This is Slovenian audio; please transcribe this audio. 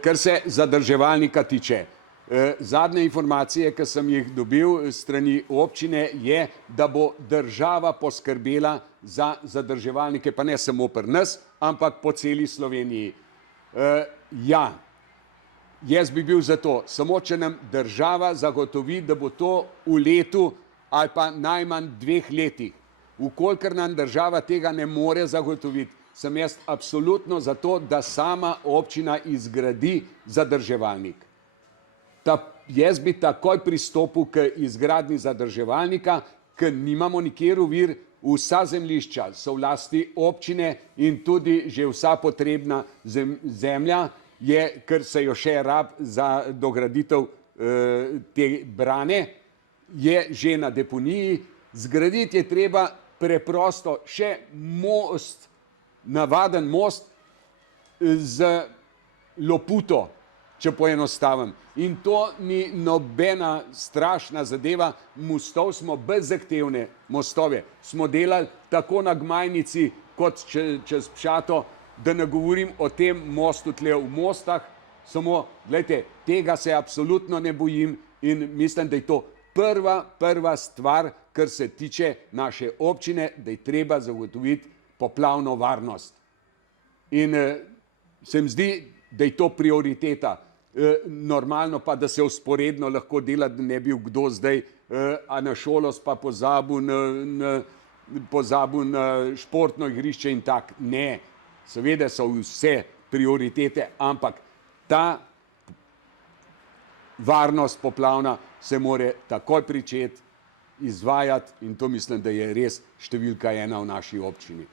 Kar se zadrževalnika tiče, zadnje informacije, ki sem jih dobil strani občine, je, da bo država poskrbela za zadrževalnike, pa ne samo pri nas, ampak po celi Sloveniji. Ja, jaz bi bil za to, samo če nam država zagotovi, da bo to v letu ali pa najmanj 2 letih. Vkolikor nam država tega ne more zagotoviti, sem jaz absolutno za to, da sama občina izgradi zadrževalnik. Jaz bi takoj pristopil k izgradnji zadrževalnika, ker nimamo nikjer ovir, vsa zemljišča so v lasti občine in tudi že vsa potrebna zemlja je, ker se jo še rab za dograditev te brane, je že na deponiji. Zgraditi je treba preprosto še most, navaden most z loputo, če poenostavim. In to ni nobena strašna zadeva, mostov smo brez zahtevne mostove. Smo delali tako na Gmajnici kot čez Pšato, da ne govorim o tem mostu tle v Mostah, samo, gledajte, tega se absolutno ne bojim in mislim, da je to prva stvar, kar se tiče naše občine, da je treba zagotoviti poplavno varnost. In se mi zdi, da je to prioriteta. Normalno pa, da se vzporedno lahko dela, da ne bi kdo zdaj na šolo pa pozabil na športno igrišče in tak. Ne, seveda so vse prioritete, ampak ta varnost poplavna se more takoj pričeti izvajati in to mislim, da je res številka 1 v naši občini.